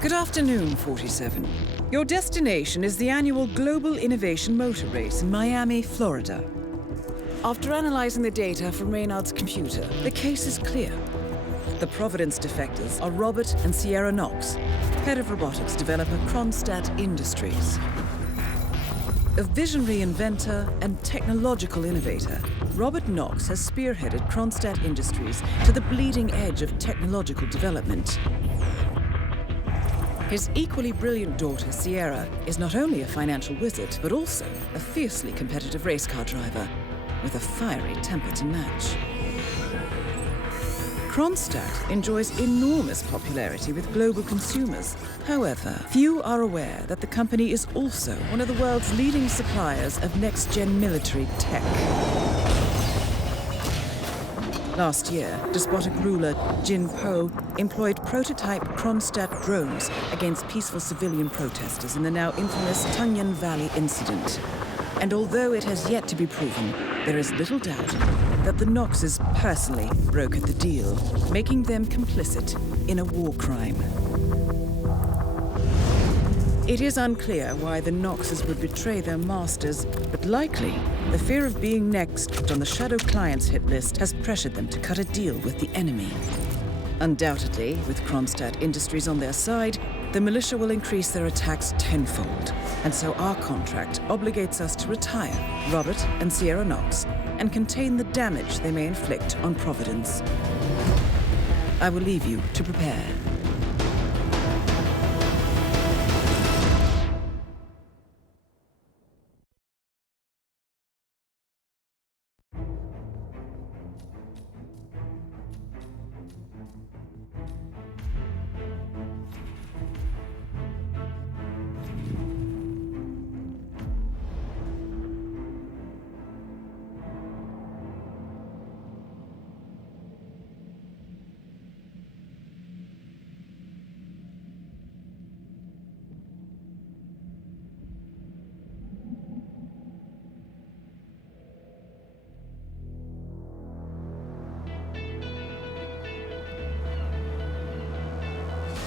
Good afternoon, 47. Your destination is the annual Global Innovation Motor Race in Miami, Florida. After analyzing the data from Reynard's computer, the case is clear. The Providence defectors are Robert and Sierra Knox, head of robotics developer Kronstadt Industries. A visionary inventor and technological innovator, Robert Knox has spearheaded Kronstadt Industries to the bleeding edge of technological development. His equally brilliant daughter, Sierra, is not only a financial wizard, but also a fiercely competitive race car driver with a fiery temper to match. Kronstadt enjoys enormous popularity with global consumers. However, few are aware that the company is also one of the world's leading suppliers of next-gen military tech. Last year, despotic ruler Jin Po employed prototype Kronstadt drones against peaceful civilian protesters in the now infamous Tungan Valley incident. And although it has yet to be proven, there is little doubt that the Knoxes personally brokered the deal, making them complicit in a war crime. It is unclear why the Knoxes would betray their masters, but likely the fear of being next on the Shadow Clients hit list has pressured them to cut a deal with the enemy. Undoubtedly, with Kronstadt Industries on their side, the militia will increase their attacks tenfold. And so our contract obligates us to retire Robert and Sierra Knox and contain the damage they may inflict on Providence. I will leave you to prepare.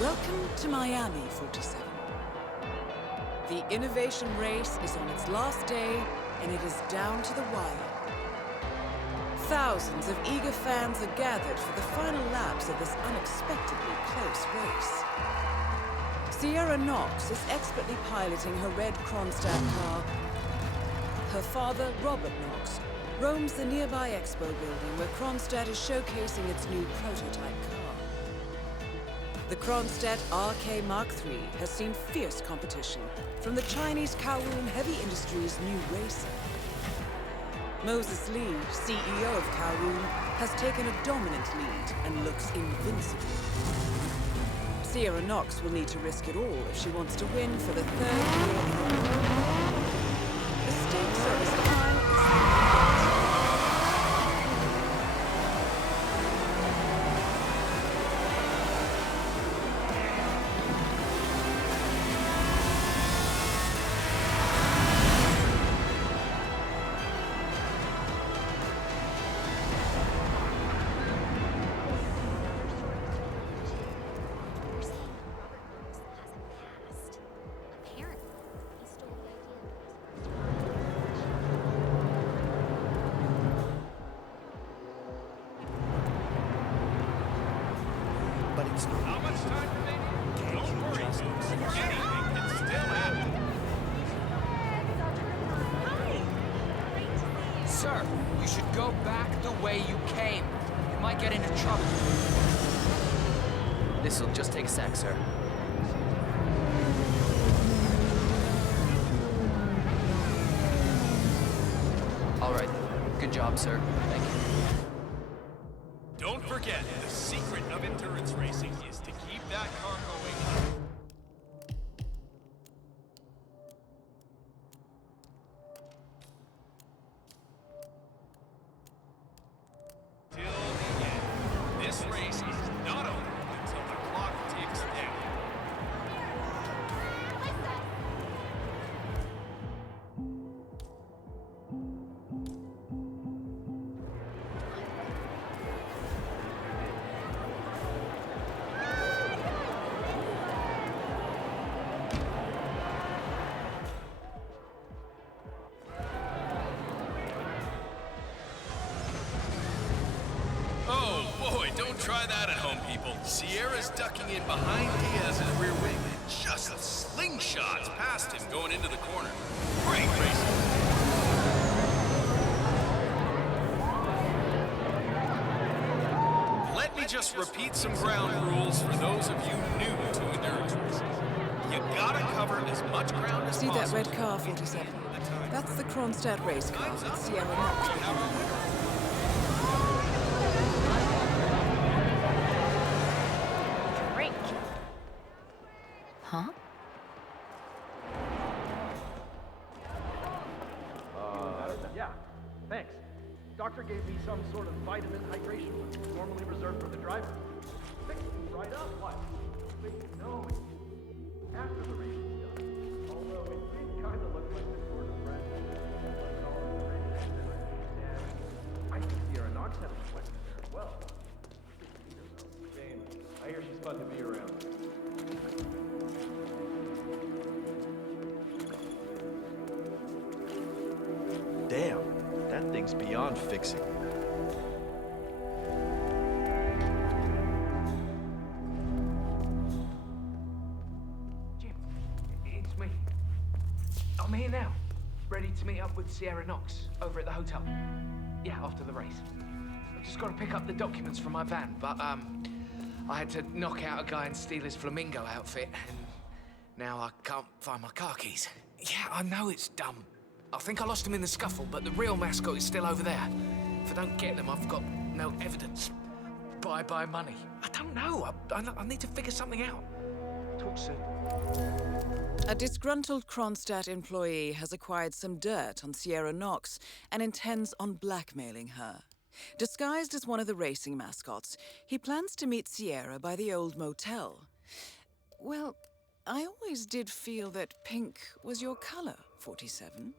Welcome to Miami, 47. The innovation race is on its last day, and it is down to the wire. Thousands of eager fans are gathered for the final laps of this unexpectedly close race. Sierra Knox is expertly piloting her red Kronstadt car. Her father, Robert Knox, roams the nearby expo building where Kronstadt is showcasing its new prototype car. The Kronstadt RK Mark III has seen fierce competition from the Chinese Kowloon Heavy Industries' new racer. Moses Lee, CEO of Kowloon, has taken a dominant lead and looks invincible. Sierra Knox will need to risk it all if she wants to win for the third year in a row. The stakes are as high as they can get. How much time remaining? Don't worry, folks. Anything can still happen. Sir, you should go back the way you came. You might get into trouble. This'll just take a sec, sir. All right. Good job, sir. Thank you. Don't forget, the secret of endurance racing is to keep that car going till the end. This race is not over until the clock ticks down. Sierra's ducking in behind Diaz's rear wing and just slingshots past him going into the corner. Great racing. Let me just repeat some ground rules for those of you new to endurance racing. You gotta cover as much ground as See possible. that red car, 47? That's the Kronstadt race car with Sierra Knox behind it. Drink. Huh? Yeah, thanks. Doctor gave me some sort of vitamin hydration liquid normally reserved for the driver. Fixed me right up. What? Wait, no, it's after the race is done. Although it did kind of look like the sort of breath I think Sierra Knox had a request there as well. James, I hear she's fun to be around. Damn, that thing's beyond fixing. Jim, it's me. I'm here now, ready to meet up with Sierra Knox over at the hotel. Yeah, after the race. I've just got to pick up the documents from my van, but I had to knock out a guy and steal his flamingo outfit, and now I can't find my car keys. Yeah, I know it's dumb. I think I lost them in the scuffle, but the real mascot is still over there. If I don't get them, I've got no evidence. Bye-bye money. I don't know. I need to figure something out. Talk soon. A disgruntled Kronstadt employee has acquired some dirt on Sierra Knox and intends on blackmailing her. Disguised as one of the racing mascots, he plans to meet Sierra by the old motel. Well, I always did feel that pink was your color, 47.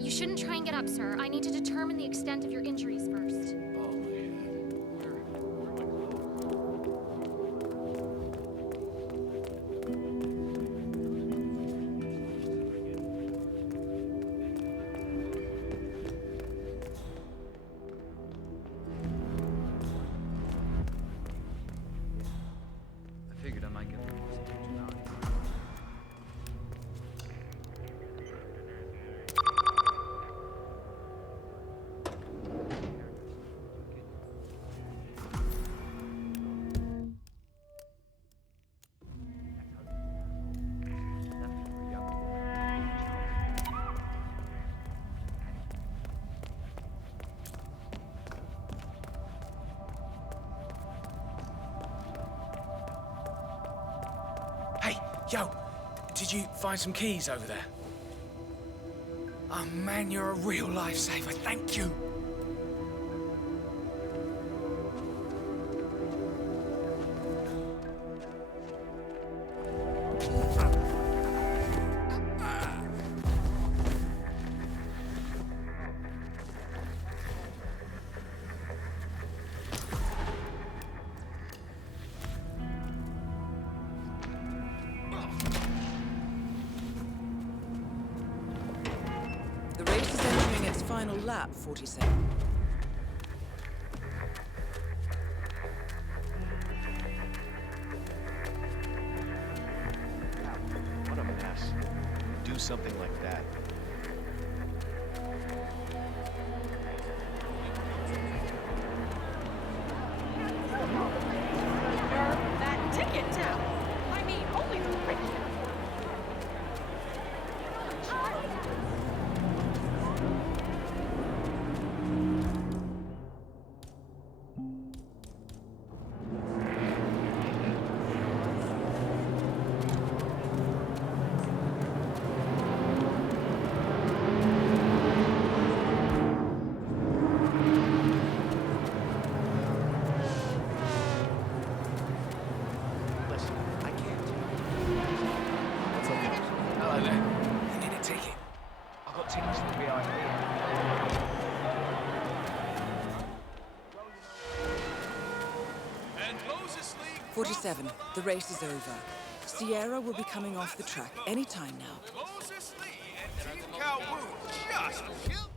You shouldn't try and get up, sir. I need to determine the extent of your injuries first. Oh, my head. I figured I might get the most attention out of you. Hey, yo, did you find some keys over there? Oh man, you're a real lifesaver. Thank you. The race is entering its final lap, 47. What a mess. Do something like that. That ticket town. I mean, only the rich. 47, the race is over. Sierra will be coming off the track any time now. Moses Lee and Team Kowloon just killed.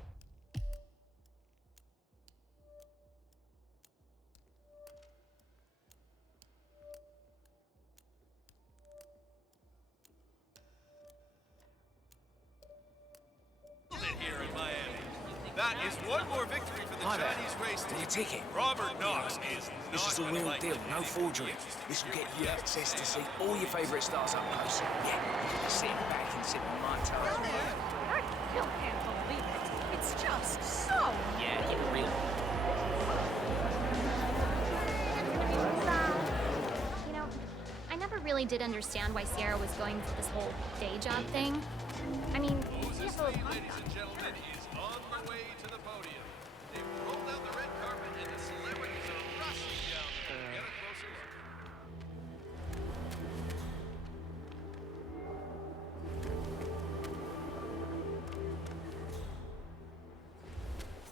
Here in Miami. That is one more victory for the Chinese race team. Your ticket. Robert Knox is This is a not real like deal, it. no forgery. This will get you access to see all your favourite stars up close. Yeah, sit back and sip on my toast. I still can't believe it. It's just so. Yeah, get real. You know, I never really did understand why Sierra was going for this whole day job thing. I mean, Moses Lee, ladies and gentlemen, is on the way to the podium. They've rolled out the red carpet and the celebrities are rushing down there. Get it closer.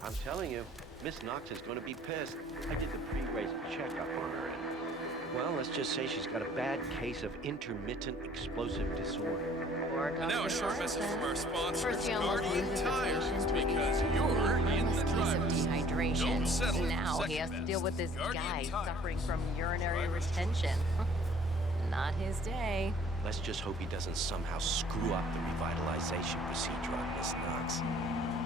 I'm telling you, Miss Knox is going to be pissed. I did the pre-race checkup on her, and well, let's just say she's got a bad case of intermittent explosive disorder. And now a short message from our sponsor, First, he almost Guardian loses Tires, attention to because you're in the piece of driver's seat. dehydration. Don't settle for Now he second has to best. deal with this Guardian guy Tires. suffering from urinary Driver's seat. retention. Not his day. Let's just hope he doesn't somehow screw up the revitalization procedure on Miss Knox.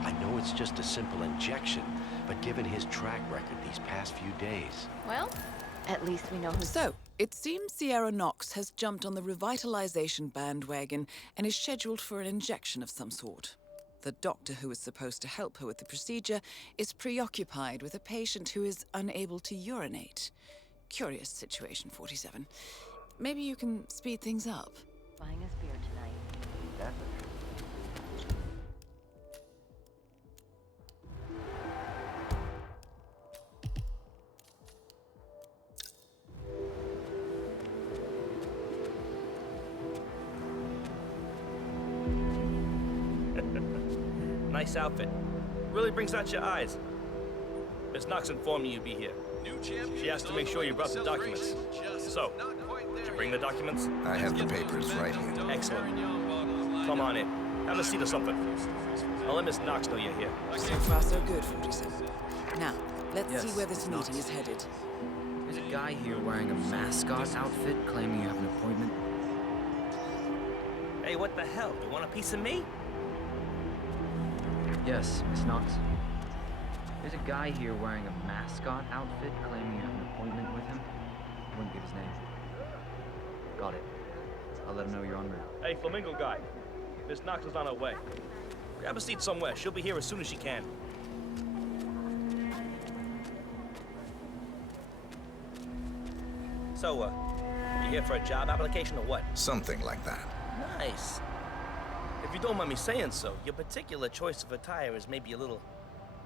I know it's just a simple injection, but given his track record these past few days... Well, at least we know who's... So, it seems Sierra Knox has jumped on the revitalization bandwagon and is scheduled for an injection of some sort. The doctor who is supposed to help her with the procedure is preoccupied with a patient who is unable to urinate. Curious situation, 47. Maybe you can speed things up. buying us beer tonight. That's the truth. Nice outfit. Really brings out your eyes. Miss Knox informed me you'd be here. She asked to make sure you brought the documents. So, did you bring the documents? I have the papers right here. Excellent. Come on in. Have a seat or something. I'll let Miss Knox know you're here. So far, so good, 47. Now, let's Yes, see where this Miss Knox. meeting is headed. There's a guy here wearing a mascot outfit claiming you have an appointment. Hey, what the hell? You want a piece of me? Yes, Miss Knox. There's a guy here wearing a mascot outfit claiming you have an appointment with him. I wouldn't give his name. Got it. I'll let him know you're en route. Hey, Flamingo guy. Miss Knox is on her way. Grab a seat somewhere. She'll be here as soon as she can. So, you here for a job application or what? Something like that. Nice. If you don't mind me saying so, your particular choice of attire is maybe a little,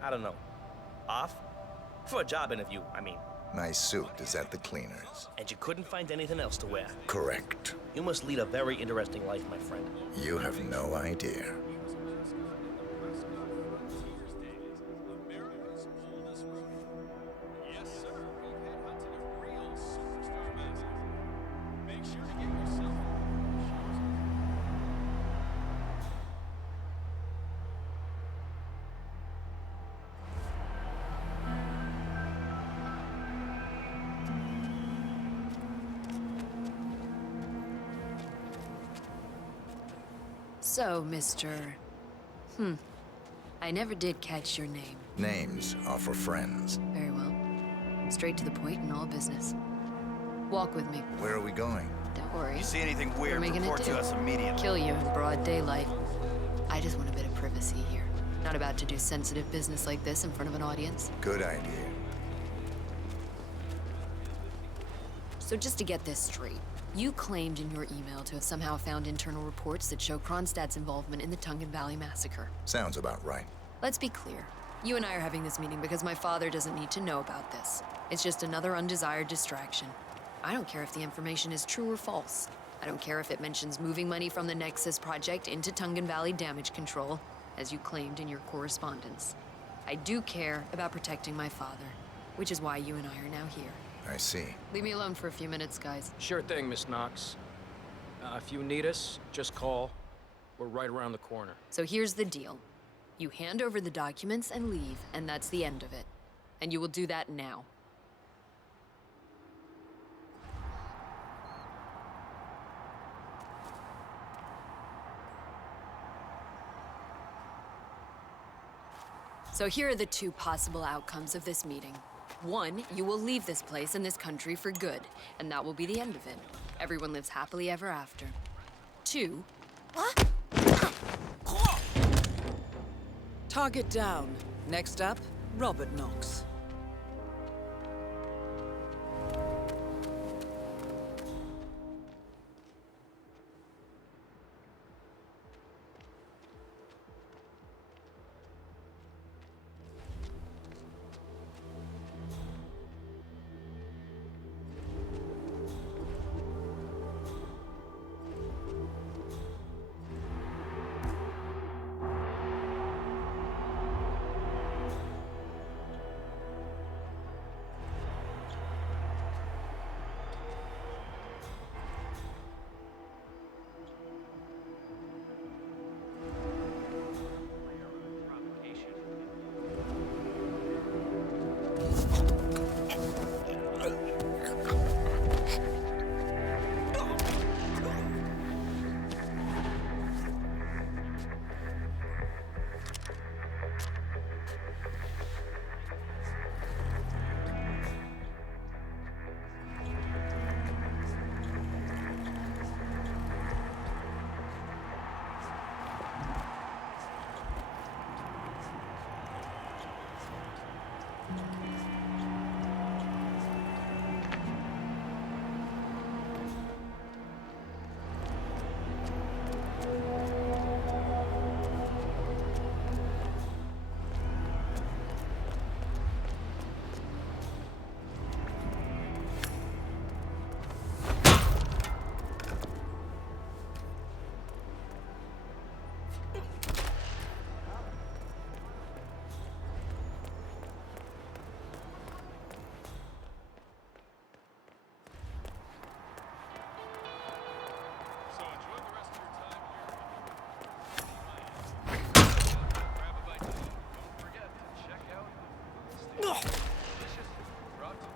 I don't know, off? For a job interview, I mean. My suit is at the cleaners. And you couldn't find anything else to wear. Correct. You must lead a very interesting life, my friend. You have no idea. Yes, sir. We've headhunted a real superstar mascot. Make sure to get yourself. So, Mr. I never did catch your name. Names are for friends. Very well. I'm straight to the point in all business. Walk with me. Where are we going? Don't worry. You see anything weird, We're making report it do. to us immediately. Kill you in broad daylight. I just want a bit of privacy here. Not about to do sensitive business like this in front of an audience. Good idea. So just to get this straight, you claimed in your email to have somehow found internal reports that show Kronstadt's involvement in the Tungan Valley massacre. Sounds about right. Let's be clear. You and I are having this meeting because my father doesn't need to know about this. It's just another undesired distraction. I don't care if the information is true or false. I don't care if it mentions moving money from the Nexus project into Tungan Valley damage control, as you claimed in your correspondence. I do care about protecting my father, which is why you and I are now here. I see. Leave me alone for a few minutes, guys. Sure thing, Miss Knox. If you need us, just call. We're right around the corner. So here's the deal. You hand over the documents and leave, and that's the end of it. And you will do that now. So here are the two possible outcomes of this meeting. One, you will leave this place and this country for good, and that will be the end of it. Everyone lives happily ever after. Two, Target down. Next up, Robert Knox. So enjoy the rest of your time here. Grab a bite to eat. Don't forget to check out the food stand. Delicious food brought to you.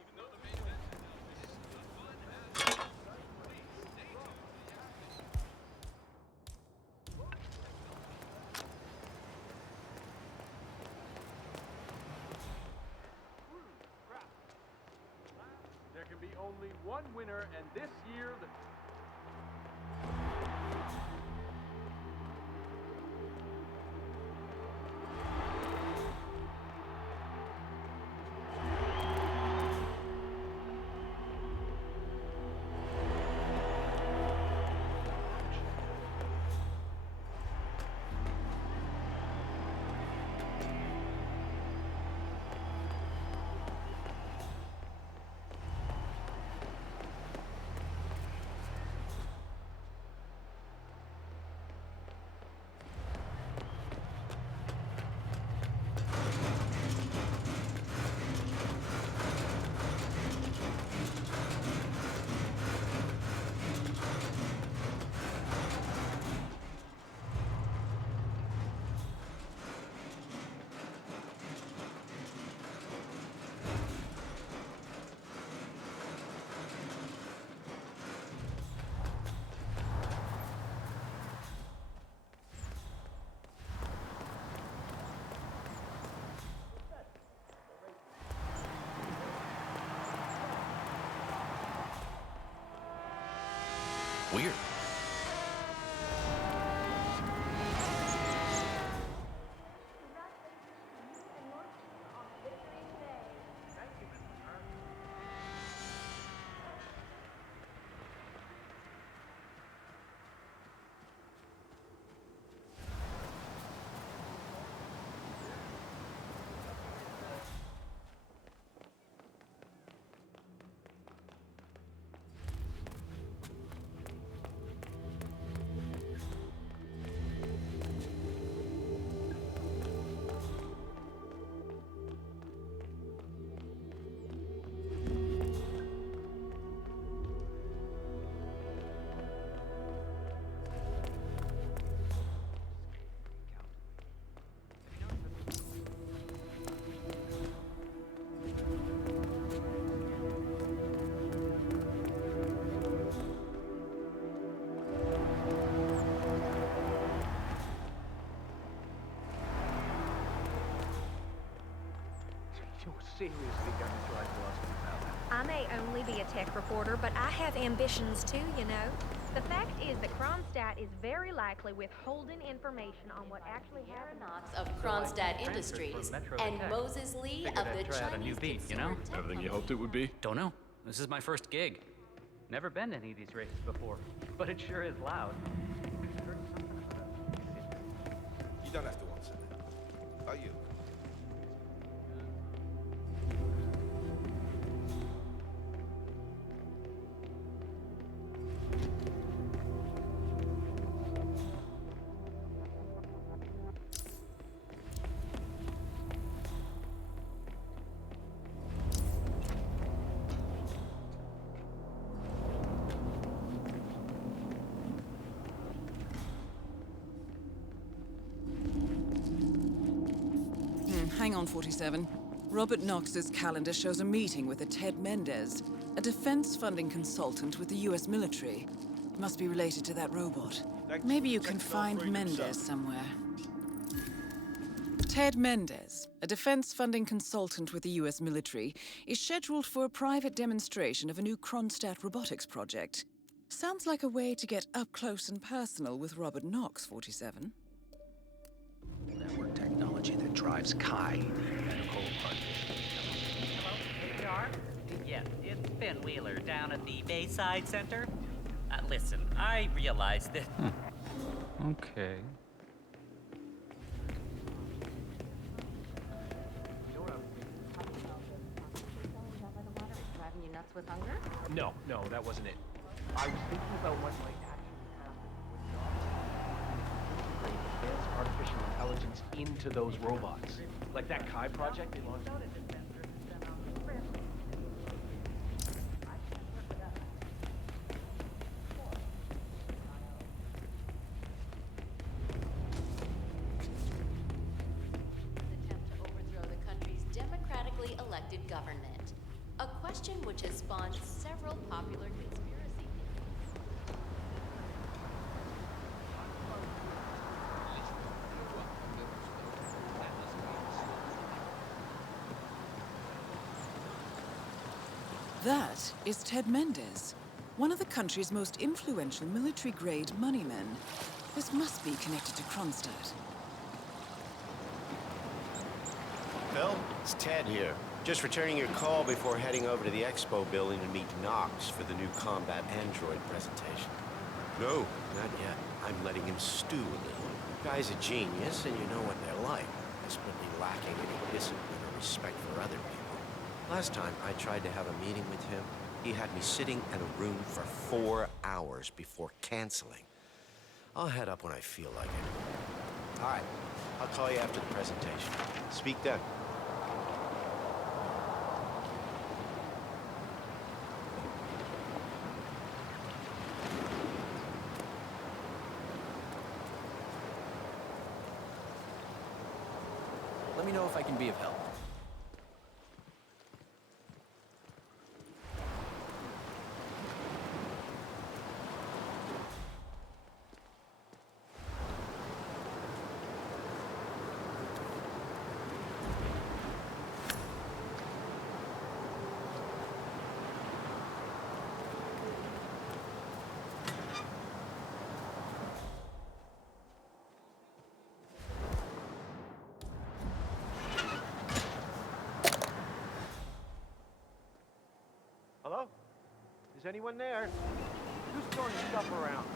Even though the main event is now finished, the fun has not started. Please stay tuned for the action. There can be only one winner, and this year the... Weird. seriously going to try to ask me about that? I may only be a tech reporter, but I have ambitions too, you know. The fact is that Kronstadt is very likely withholding information on what actually happened. Knox of Kronstadt Industries and Moses Lee of the Chinese Consumer Tech Everything you hoped it would be? Don't know. This is my first gig. Never been to any of these races before, but it sure is loud. You don't have to answer that. Are you? Hang on, 47. Robert Knox's calendar shows a meeting with a Ted Mendez, a defense funding consultant with the US military. Must be related to that robot. Maybe you can find Mendez somewhere. Ted Mendez, a defense funding consultant with the US military, is scheduled for a private demonstration of a new Kronstadt robotics project. Sounds like a way to get up close and personal with Robert Knox, 47. Network technology that drives Kai, the medical part. Hello, HR? Yes, it's Ben Wheeler down at the Bayside Center. Listen, I realize that... Okay. Driving you nuts with hunger? No, that wasn't it. I was thinking about what might actually happen when Knox integrates advanced artificial intelligence into those robots. Like that Kai project they launched. Attempt to overthrow the country's democratically elected government. A question which has spawned several popular conspiracy theories. That is Ted Mendez, one of the country's most influential military-grade moneymen. This must be connected to Kronstadt. Bill, it's Ted here. Just returning your call before heading over to the expo building to meet Knox for the new combat android presentation. No, not yet. I'm letting him stew a little. Guy's a genius, and you know what they're like. Desperately lacking any discipline or respect for other people. Last time I tried to have a meeting with him, he had me sitting in a room for 4 hours before canceling. I'll head up when I feel like it. All right, I'll call you after the presentation. Speak then. Let me know if I can be of help. Hello? Is anyone there? Who's throwing stuff around?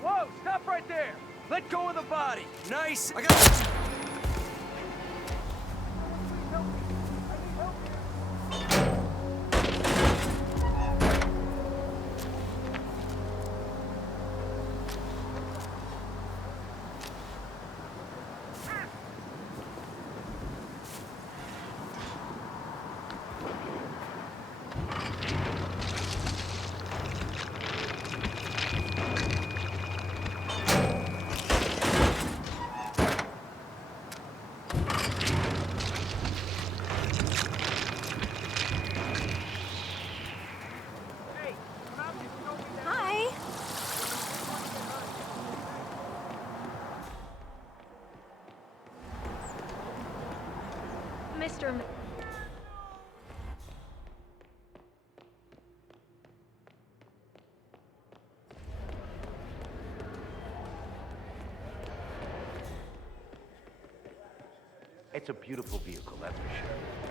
Whoa, stop right there! Let go of the body. Nice. I got. Hi. Mr. It's a beautiful vehicle, that's for sure.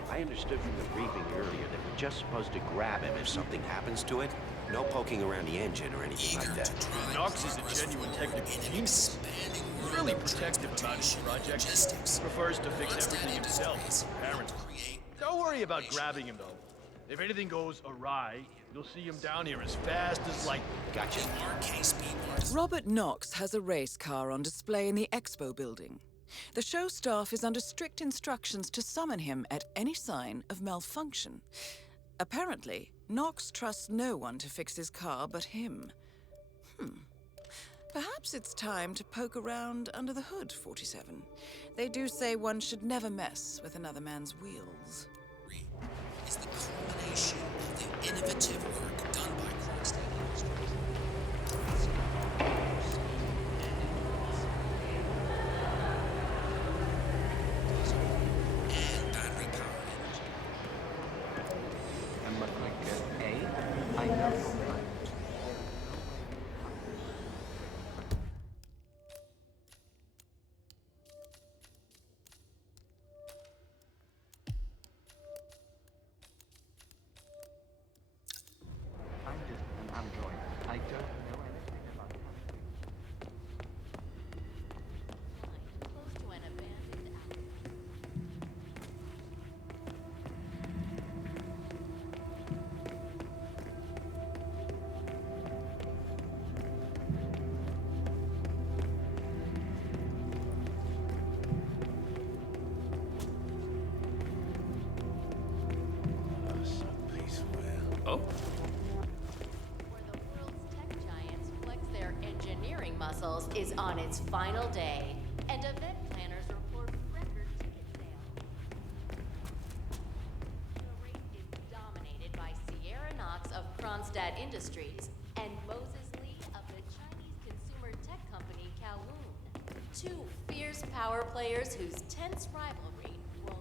I understood from the briefing earlier that we're just supposed to grab him if something happens to it. No poking around the engine or anything like that. Knox is a genuine technical genius. He's really protective about his project. Prefers to fix everything himself, apparently. Don't worry about grabbing him, though. If anything goes awry, you'll see him down here as fast as lightning. Gotcha. Robert Knox has a race car on display in the expo building. The show staff is under strict instructions to summon him at any sign of malfunction. Apparently, Knox trusts no one to fix his car but him. Perhaps it's time to poke around under the hood, 47. They do say one should never mess with another man's wheels. Is the culmination of the innovative work done by Kronstadt Industries. And battery power energy. And look like A. I know. I'm joined. I don't know anything about Close to an abandoned Oh? where the world's tech giants flex their engineering muscles is on its final day, and event planners report record ticket sales. The race is dominated by Sierra Knox of Kronstadt Industries and Moses Lee of the Chinese consumer tech company Kowloon. Two fierce power players whose tense rivalry will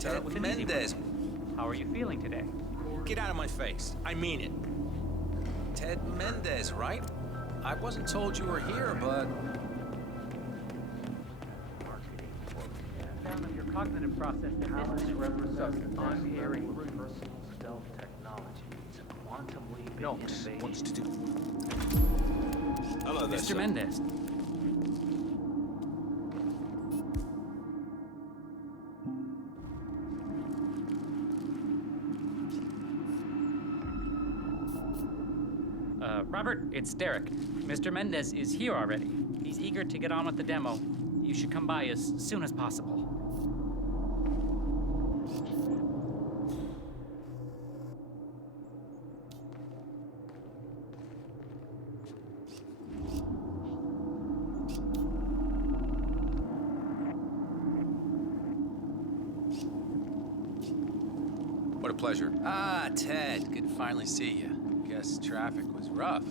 Ted Mendez. How are you feeling today? Get out of my face. I mean it. Ted Mendez, right? I wasn't told you were here, but... None of your cognitive process analysis represents unpairing with personal stealth technology. It's a quantum leap in Knox innovation. wants to do... Hello there, Mr. sir. Mendez. Robert, it's Derek. Mr. Mendez is here already. He's eager to get on with the demo. You should come by as soon as possible. What a pleasure. Ah, Ted. Good to finally see you. Guess traffic was rough.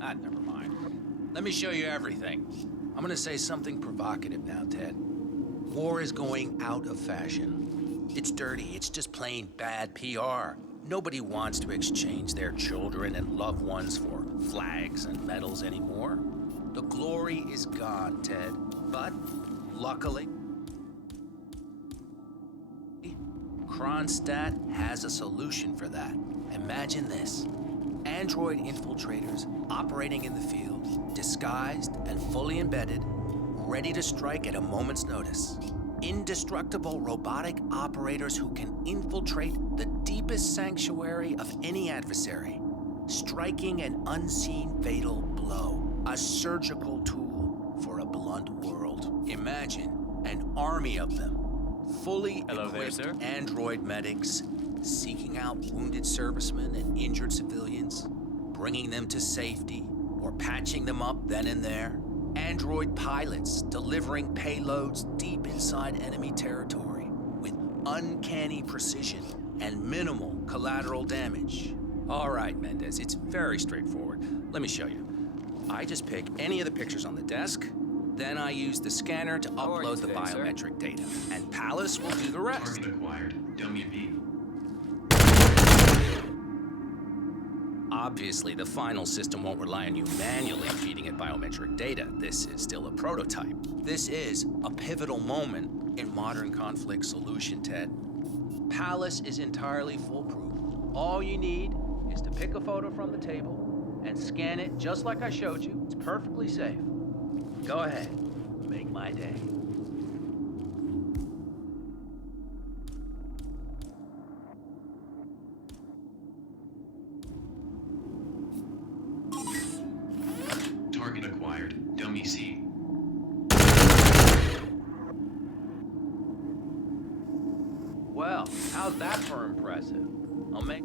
Ah, never mind. Let me show you everything. I'm gonna say something provocative now, Ted. War is going out of fashion. It's dirty. It's just plain bad PR. Nobody wants to exchange their children and loved ones for flags and medals anymore. The glory is gone, Ted. But, luckily, Kronstadt has a solution for that. Imagine this. Android infiltrators operating in the field, disguised and fully embedded, ready to strike at a moment's notice. Indestructible robotic operators who can infiltrate the deepest sanctuary of any adversary, striking an unseen fatal blow, a surgical tool for a blunt world. Imagine an army of them, fully equipped android medics, seeking out wounded servicemen and injured civilians, bringing them to safety or patching them up then and there. Android pilots delivering payloads deep inside enemy territory with uncanny precision and minimal collateral damage. All right, Mendez, it's very straightforward. Let me show you. I just pick any of the pictures on the desk, then I use the scanner to upload the biometric data, and Palace will do the rest. Target acquired. Dummy B. Obviously, the final system won't rely on you manually feeding it biometric data. This is still a prototype. This is a pivotal moment in modern conflict solution, Ted. Palace is entirely foolproof. All you need is to pick a photo from the table and scan it just like I showed you. It's perfectly safe. Go ahead, make my day. Target acquired. Dummy C. Well, how's that for impressive? I'll make...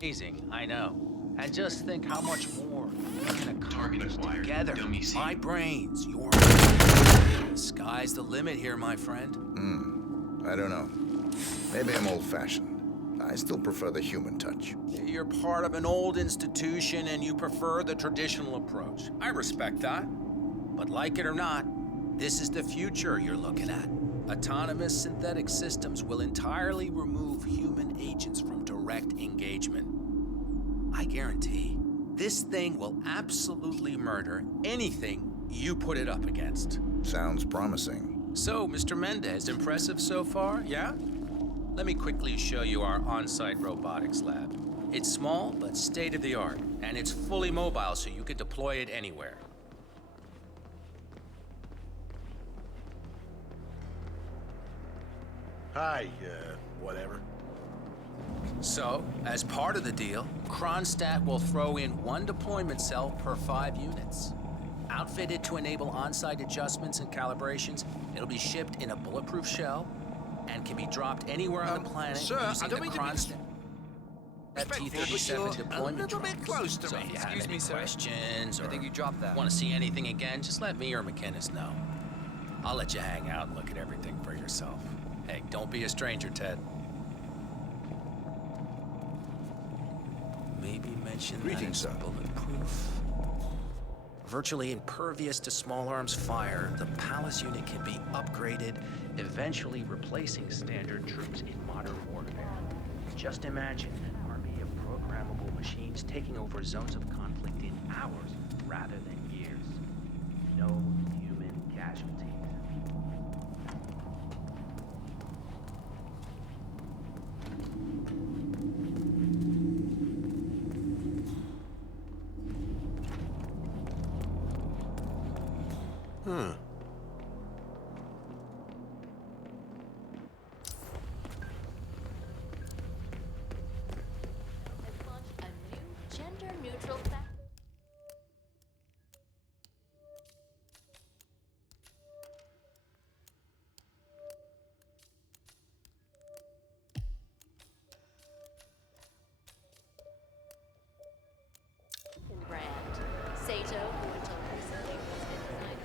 Amazing, I know. And just think how much more we can accomplish together. My brains, your brains. The sky's the limit here, my friend. I don't know. Maybe I'm old-fashioned. I still prefer the human touch. You're part of an old institution and you prefer the traditional approach. I respect that. But like it or not, this is the future you're looking at. Autonomous synthetic systems will entirely remove human agents from direct engagement. I guarantee this thing will absolutely murder anything you put it up against. Sounds promising. So, Mr. Mendez, impressive so far, yeah? Let me quickly show you our on-site robotics lab. It's small, but state-of-the-art, and it's fully mobile, so you can deploy it anywhere. Hi, whatever. So, as part of the deal, Kronstadt will throw in 1 deployment cell per 5 units. Outfitted to enable on-site adjustments and calibrations, it'll be shipped in a bulletproof shell and can be dropped anywhere on the planet sir, using I don't the mean to Kronstadt T-37 deployment a little bit close to So me. if you have Excuse any me, sir. questions or I think you dropped that. want to see anything again, just let me or McInnes know. I'll let you hang out and look at everything for yourself. Hey, don't be a stranger, Ted. Maybe mention Greetings, that it's sir. bulletproof. Virtually impervious to small arms fire, the Palace unit can be upgraded, eventually replacing standard troops in modern warfare. Just imagine an army of programmable machines taking over zones of conflict in hours rather than years. No human casualties. Has launched a new gender-neutral platform. Brand. Sato, who until recently was a designer.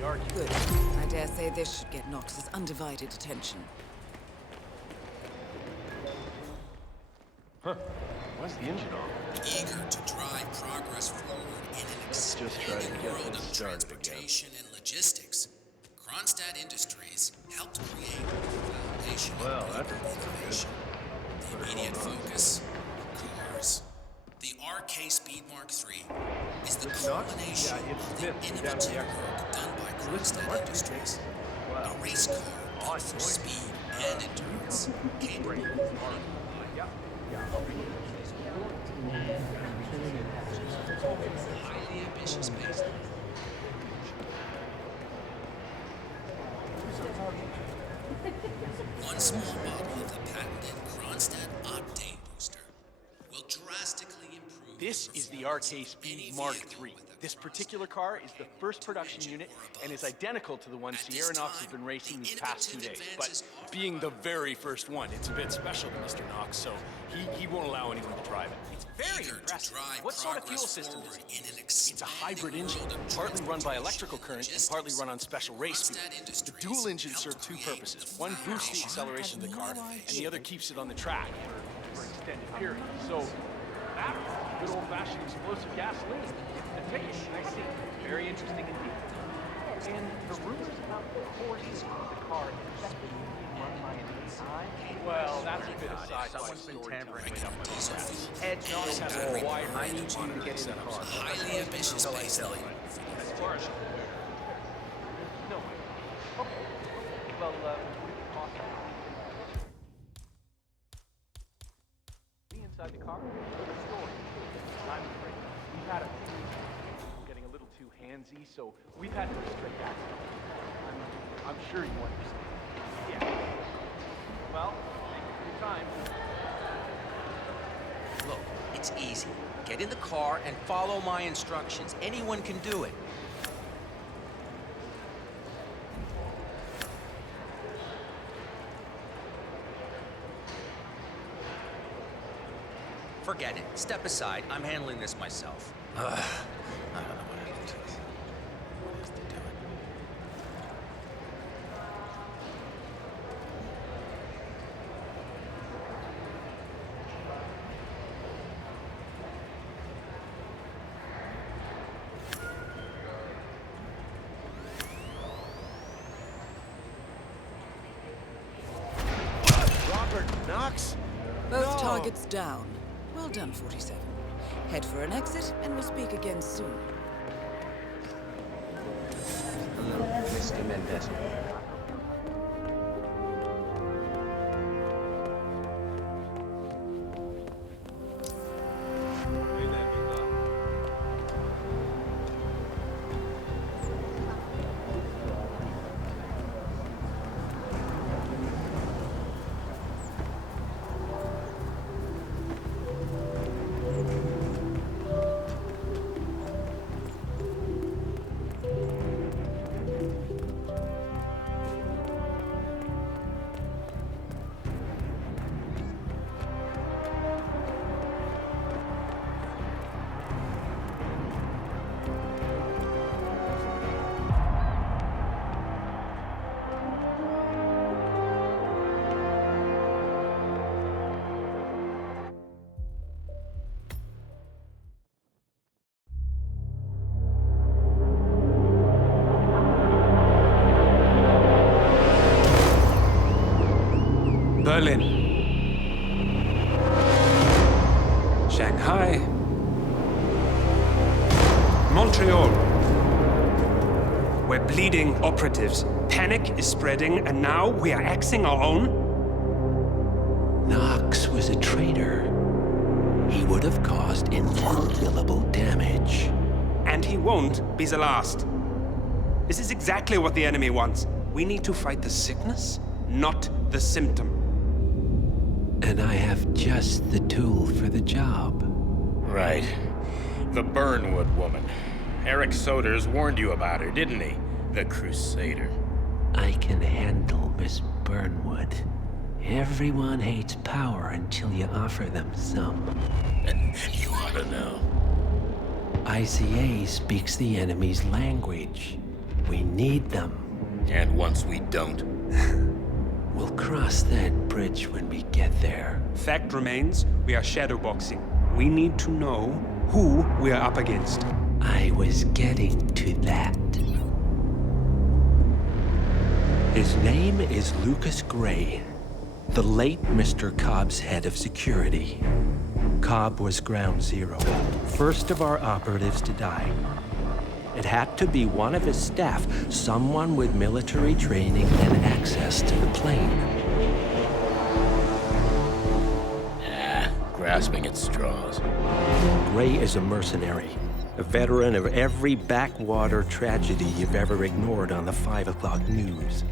Good. I dare say this should get Knox's undivided attention. Huh. Why's the engine on? Eager to drive progress forward in an expanding world of transportation and logistics, Kronstadt Industries helped create the foundation of innovation. The immediate focus, cars. The RK Speed Mark III is the culmination of the innovative work done by Kronstadt Industries. A race car built for speed and endurance, capable of running highly ambitious pace. One small bottle of the patented Kronstadt Octane Booster will drastically improve. This is the RK Speed Mark III. This particular car is the first production unit and is identical to the one Sierra Knox has been racing these past 2 days. But Being the very first one, it's a bit special to Mr. Knox, so he won't allow anyone to drive it. it's very impressive. What sort of fuel system is it? It's a hybrid engine, partly run by electrical current and partly run on special race fuel. The dual engines serve two purposes. One boosts the acceleration of the car, and the other keeps it on the track for extended periods. So, that good old-fashioned explosive gasoline. The ticket, I see. Very interesting indeed. And the rumors about the horses of the car infected run by an AI? Well, that's a bit aside. Someone's been tampering with up with the Ed, Knox has a wide. I need you to get in the car. Highly ambitious baseline. As far as... No way. Okay. Well, be inside the car? The story. I'm afraid. We've had a few getting a little too handsy, so we've had to restrict access. I'm sure you understand. Yeah. Well, thank you for your time. Look, it's easy. Get in the car and follow my instructions. Anyone can do it. Forget it. Step aside. I'm handling this myself. I don't know what it is. What is to do it? Robert, Knox? Both targets down. Well done, 47. Head for an exit, and we'll speak again soon. Hello, Mr. Mendez. Berlin, Shanghai, Montreal. We're bleeding operatives. Panic is spreading, and now we are axing our own? Knox was a traitor. He would have caused incalculable damage. And he won't be the last. This is exactly what the enemy wants. We need to fight the sickness, not the symptom. And I have just the tool for the job. Right. The Burnwood woman. Eric Soders warned you about her, didn't he? The Crusader. I can handle Miss Burnwood. Everyone hates power until you offer them some. And you ought to know. ICA speaks the enemy's language. We need them. And once we don't? We'll cross that bridge when we get there. Fact remains, we are shadowboxing. We need to know who we are up against. I was getting to that. His name is Lucas Gray, the late Mr. Cobb's head of security. Cobb was ground zero, first of our operatives to die. It had to be one of his staff, someone with military training and access to the plane. Grasping at straws. Gray is a mercenary, a veteran of every backwater tragedy you've ever ignored on the 5 o'clock news.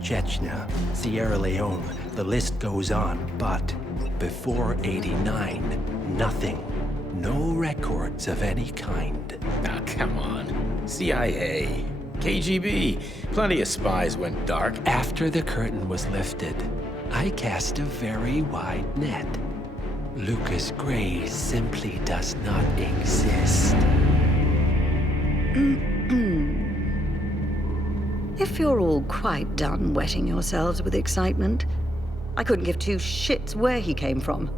Chechnya, Sierra Leone, the list goes on, but before '89, nothing. No records of any kind. Ah, come on. CIA, KGB, plenty of spies went dark. After the curtain was lifted, I cast a very wide net. Lucas Gray simply does not exist. If you're all quite done wetting yourselves with excitement, I couldn't give two shits where he came from.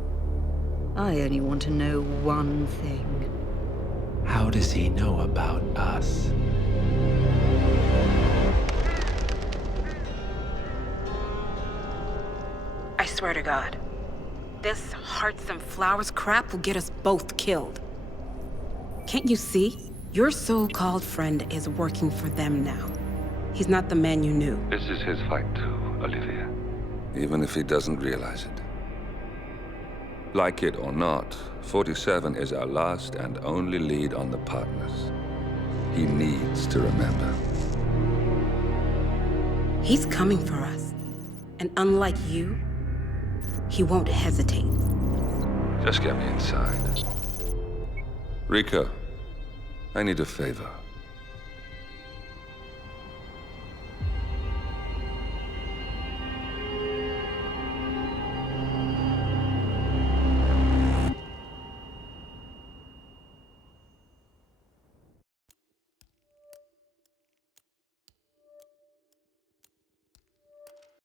I only want to know one thing. How does he know about us? I swear to God, this hearts and flowers crap will get us both killed. Can't you see? Your so-called friend is working for them now. He's not the man you knew. This is his fight too, Olivia. Even if he doesn't realize it. Like it or not, 47 is our last and only lead on the partners. He needs to remember. He's coming for us. And unlike you, he won't hesitate. Just get me inside. Rico, I need a favor.